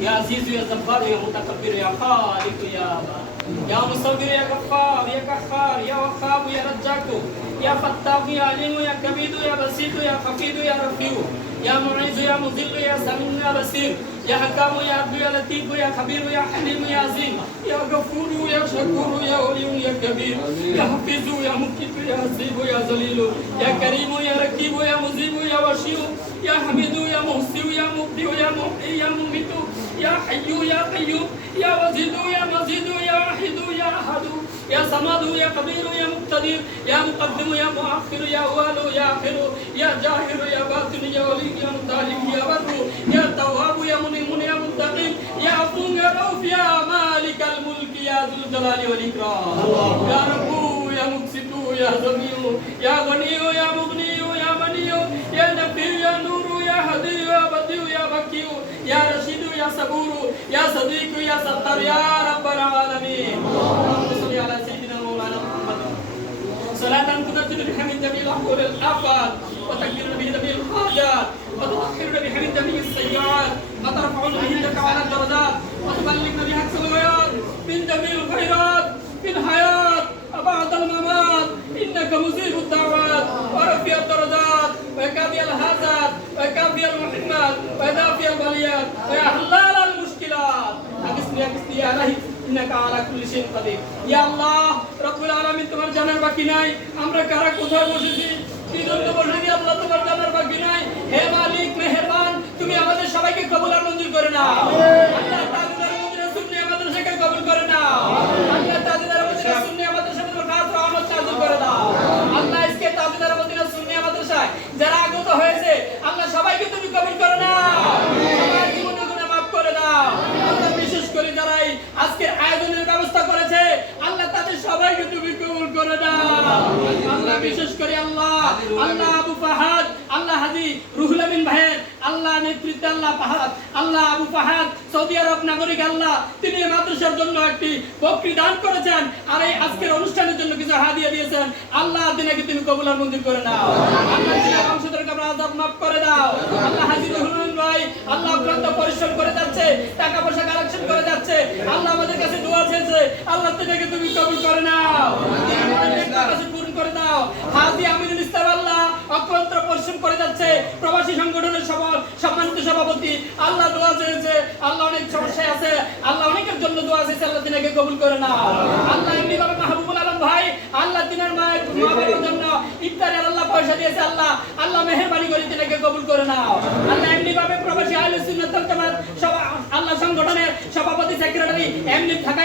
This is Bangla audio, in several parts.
يا عزيز يا جبار يا متكبر يا خالق يا مصور يا غفار يا قهار يا وهاب يا رزاق يا فتاح يا عليم يا كبير يا بسيط يا خفيض يا رفيع يا معز يا مذل يا سميع يا بصير يا حكام يا عدل يا لطيف يا خبير يا حليم يا عظيم يا غفور يا شكور يا ولي يا كبير يا حفيظ يا مقيت يا حسيب يا ذليل يا كريم يا رقيب يا مجيب يا وشيع يا حميد يا محسن يا مبدئ يا محيي يا مميت يا حي يا قيوم يا وزيد يا مزيد يا واحد يا احد يا صمد يا كبير يا مقتدر يا مقدم يا مؤخر يا اول يا اخر يا ظاهر يا باطن يا ولي يا مطالب يا بر يا تواب يا منيم يا منتقم يا عفو يا رؤوف يا مالك الملك يا ذو الجلال والاكرام يا رب يا مقسط يا سميع يا غني يا مغني يا مني يا نبي يا نور يا هدي يا بديع يا بكي يا رشيد يا صبور يا صديق يا ستار يا رب العالمين اللهم صل على سيدنا مولانا محمد صلاة تنزل بحمد جميع الأحوال الآفات وتكبر به جميع الحاجات وتطهر به من جميع السيئات وترفع به عندك على الدرجات وتبلغنا بها أقصى الغايات من جميع الخيرات في الحياة وبعد الممات إنك مجيب الدعوات ورفيع الدرجات وكافي الحاجات وكافي المحرمات ودافع البليات ويا حلال المشكلات أغثني يا إلهي إنك على كل شيء قدير يا الله رب العالمين তোমার জানার বাকি নাই আমরা কারা কোথায় বসেছি কি জন্য বসেছি আল্লাহ তোমার জানার বাকি নাই হে মালিক মেহেরবান তুমি আমাদের সবাইকে কবুল আর মঞ্জুর করে নাও আল্লাহ তাআলা আমাদের সুন্নি আমাদের সাথে কবুল করে নাও আল্লাহ তাআলা আমাদের সুন্নি আমাদের সাথে খাস রহমত নাযিল করে দাও আল্লাহ ইসকে তাআলা আমাদের সুন্নি আমাদের সাথে যারা আগত হয়েছে আল্লাহ সবাইকে তুমি কবুল করে নাও সবার জীবনের গুনাহ maaf করে দাও আল্লাহ বিশেষ করে যারাই আজকের আয়োজনের ব্যবস্থা করেছে আল্লাহ তাদের সবাইকে তুমি কবুল করে দাও আল্লাহ বিশেষ করে আল্লাহ আবু ফাহাদ আল্লাহ হাজী রুহুল আমিন ভাইয়ের আল্লাহ নেতৃত্বে আল্লাহ আবু ফাহাদ সৌদি আরব নাগরিক আল্লাহ তিনি মাদ্রাসার জন্য একটি বকরি দান করেছেন আর এই আজকের অনুষ্ঠানের জন্য কিছু হাদিয়া দিয়েছেন আল্লাহ দিনাকে তুমি কবুল আর মঞ্জুর করে নাও আল্লাহ দিনের বংশধরকে আমরা আযাব maaf করে দাও আল্লাহ হাজী রুহুল আমিন ভাই আল্লাহ অক্লান্ত পরিশ্রম করে যাচ্ছে টাকা পয়সা কালেকশন করে যাচ্ছে আল্লাহ আমাদের কাছে দোয়া চেয়েছে আল্লাহ দিনাকে তুমি কবুল করে নাও আমাদের কাছে পূরণ করে দাও হাজী আমিনুল ইসলাম আল্লাহ অক্লান্ত পরিশ্রম করে যাচ্ছে প্রবাসী সংগঠনের সম্মানিত সভাপতি আল্লাহ দোয়া চেয়েছে আল্লাহ অনেক সমস্যায় আছে আল্লাহ অনেকের জন্য দোয়া চেয়েছে আল্লাহ দিনাকে কবুল করে নাও আল্লাহ এমনি বাবা মাহবুবুল আলম ভাই আল্লাহ দিনের মায়ের মা বাবার জন্য ইফতারের আল্লাহ পয়সা দিয়েছে আল্লাহ মেহেরবানি করে দিনাকে কবুল করে নাও আল্লাহ এমনি ভাবে প্রবাসী আহলে সুন্নাত ওয়াল জামাত আল্লাহ সংগঠনের সভাপতি সেক্রেটারি এমনি থাকা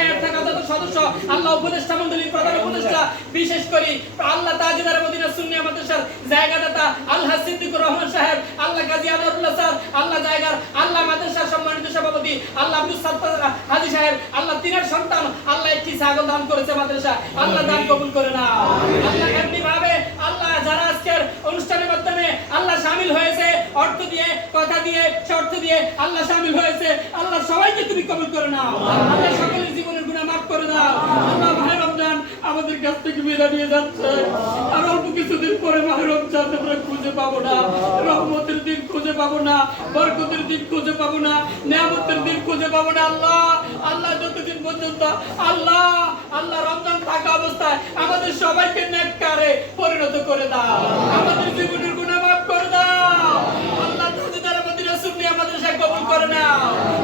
যত সদস্য আল্লাহ উপদেষ্টা মণ্ডলীর প্রধান উপদেষ্টা বিশেষ করে আল্লাহ তাজদার মদিনা সুন্নি মাদ্রাসার জায়গাদাতা আল্লাহ সিদ্দিকুর রহমান সাহেব আল্লাহ গাজী আনোয়ারুল্লাহ স্যার আল্লাহ জায়গার আল্লাহ মাদ্রাসার সম্মানিত সভাপতি আল্লাহ আব্দুল সাত্তার হাজী সাহেব আল্লাহ তিনের সন্তান আল্লাহ একটি ছাগল দান করেছে মাদ্রাসা আল্লাহ দান কবুল করে নাও আল্লাহ এমনি ভাবে আল্লাহ যারা আজকের অনুষ্ঠানের মাধ্যমে আল্লাহ শামিল হয়েছে অর্থ দিয়ে কথা দিয়ে শর্ত দিয়ে আল্লাহ শামিল হয়েছে আল্লাহ সবাইকে তুমি কবুল করে নাও আল্লাহ সকলের জীবনের গুনাহ maaf করে দাও আল্লাহ মাহে রমজান আমাদের কাছ থেকে বিদায় নিয়ে যাচ্ছে আর অল্প কিছুদিন পরে মাহে রমজান আমরা খুঁজে পাবো না রহমতের দিন খুঁজে পাবো না বরকতের দিন খুঁজে পাবো না নিয়ামতের দিন খুঁজে পাবো না আল্লাহ যতদিন পর্যন্ত আল্লাহ রমজান থাকা অবস্থায় আমাদের সবাইকে নেককারে পরিণত করে দাও আমাদের জীবনের গুনাহ maaf করে দাও আল্লাহ তাজদার মদিনা সুন্নি আমাদের সাথে কবুল করে নাও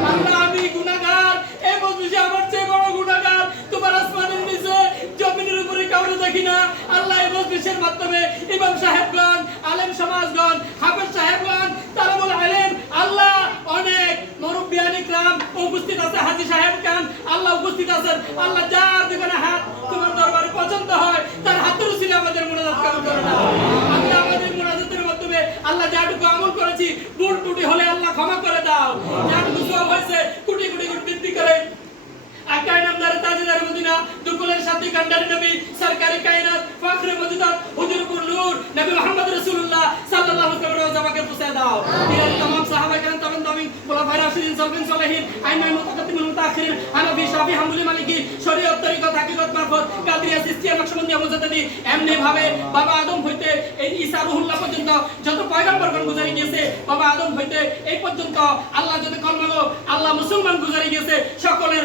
আল্লাহ আমি গুনাহগার এই মজলিসে আমার চেয়ে বড় গুনাহগার তোমার আসমানের নিচে জমিনের উপরে কাউকে দেখি না আল্লাহ এই মজলিসের মাধ্যমে ইমাম সাহেবগণ আলেম সমাজগণ হাফেজ সাহেবগণ তালাবুল আলেম আল্লাহ অনেক মুরব্বিয়ান ইকরাম উপস্থিত আছে হাজী সাহেবগণ আল্লাহ উপস্থিত আছেন আল্লাহ যার যেখানে হাত তোমার দরবারে পছন্দ হয় তার হাতের উসিলে আমাদের মুনাজাত কবুল করে নাও আল্লাহ আমাদের মুনাজাতের মাধ্যমে আল্লাহ যাটুকু আমল করেছি ভুল ত্রুটি হলে আল্লাহ ক্ষমা করে দাও যাটুকু সওয়াব হয়েছে কোটি কোটি বৃদ্ধি করে আকায় নামদার তাজদার মদিনা দুকুলের সাথী কান্ডার নবী সরকারি কায়নাত ফখরে মজুদার হুজুরপুর নূর নবী মুহাম্মদ রাসূলুল্লাহ সাল্লাল্লাহু আলাইহি ওয়াসাল্লাম জামাকে পৌঁছে দাও এর तमाम সাহাবা کرام तमाम খোলাফায়ে রাশিদিন সালবিন সালেহিন আইমায়ে মুতাকাদ্দিমিন মুতাআখিরিন হানাফি শাফি হাম্বলি মালিকি শরীয়ত তরিকত হাকিকত মারফত কাদরিয়া সিস্তিয়া নকশবন্দিয়া মুজাদ্দিদি এমনি ভাবে বাবা আদম হইতে এই ঈসা রুহুল্লাহ পর্যন্ত যত পয়গম্বরগণ গুজারি গিয়েছে বাবা আদম হইতে এই পর্যন্ত আল্লাহ যত কলমাগো আল্লাহ মুসলমান গুজারি গিয়েছে সকলের